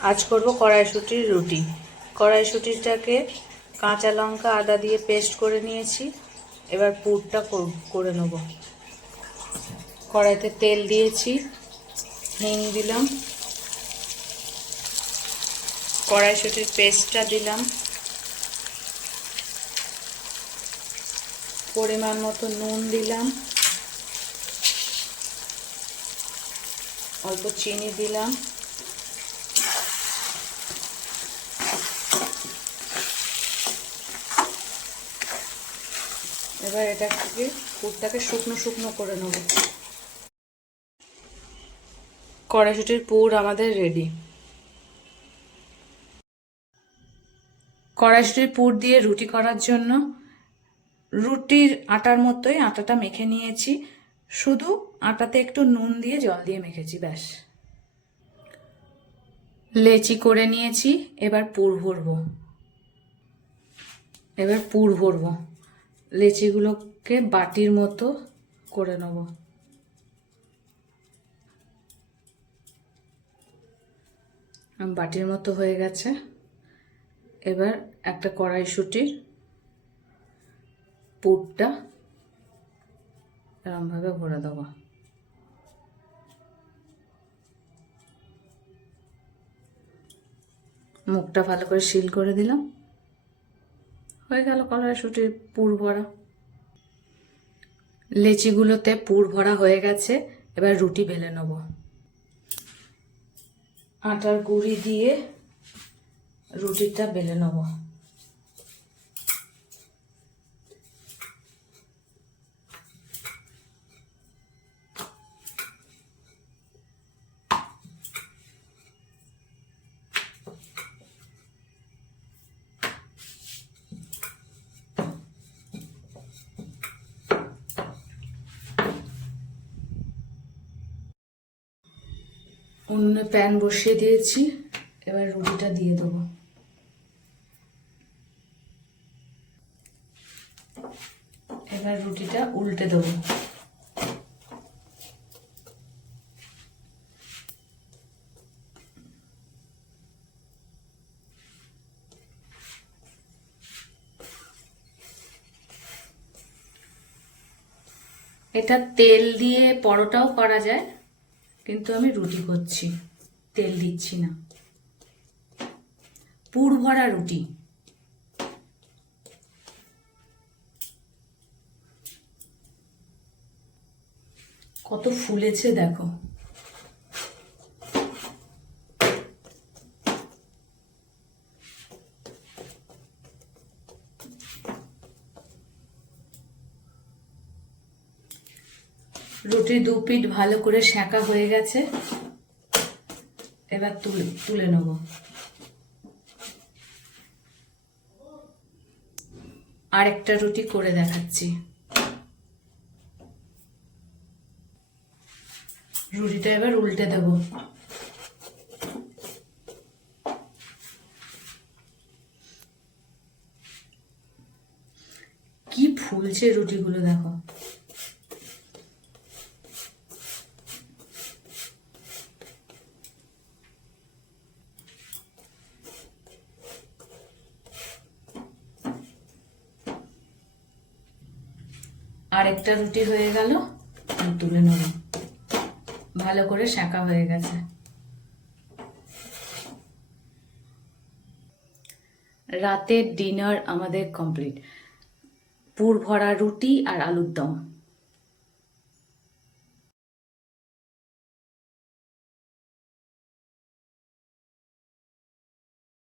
আজ করব কড়াইশুঁটির রুটি। কড়াইশুঁটিটাকে কাঁচা লঙ্কা আদা দিয়ে পেস্ট করে নিয়েছি। এবার পুরটা করে নেব। কড়াইতে তেল দিয়েছি, হিং দিলাম, কড়াইশুঁটির পেস্টটা দিলাম, পরিমাণ মতো নুন দিলাম, অল্প চিনি দিলাম, এবার এটাকে পুরটাকে শুকনো শুকনো করে নেব। কড়াইশুঁটির পুর আমাদের রেডি। কড়াইশুঁটির পুর দিয়ে রুটি করার জন্য রুটির আটার মতোই আটাটা মেখে নিয়েছি, শুধু আটাতে একটু নুন দিয়ে জল দিয়ে মেখেছি, ব্যাস। লেচি করে নিয়েছি, এবার পুর ভরবো। লেচিগুলোকে বাটির মতো করে নেব। বাটির মতো হয়ে গেছে। এবার একটা কড়াইশুঁটির পুরটা এরমভাবে ভরে দেবো। মুখটা ভালো করে সিল করে দিলাম, হয়ে গেল কড়াইশুঁটির পুর ভরা। লেচিগুলোতে পুর ভরা হয়ে গেছে, এবার রুটি বেলে নেব। আটার গুঁড়ি দিয়ে রুটিটা বেলে নেব। উনুনে প্যান বসিয়ে দিয়েছি, এবার রুটিটা দিয়ে দেবো। এবার রুটিটা উল্টে দেবো। এটা তেল দিয়ে পরোটাও করা যায়, কিন্তু আমি রুটি করছি, তেল দিচ্ছি না। পুর ভরা রুটি। কত ফুলেছে দেখো। রুটির দু পিঠ ভালো করে সেঁকা হয়ে গেছে, এবার তুলে নেব। আরেকটা রুটি করে দেখাচ্ছি। রুটিটা এবার উল্টে দেব। কি ফুলছে রুটিগুলো দেখো। আরেকটা রুটি হয়ে গেল, তুলে নেব। ভালো করে সেঁকা হয়ে গেছে। রাতের ডিনার আমাদের কমপ্লিট। পুর ভরা রুটি আর আলুর দম।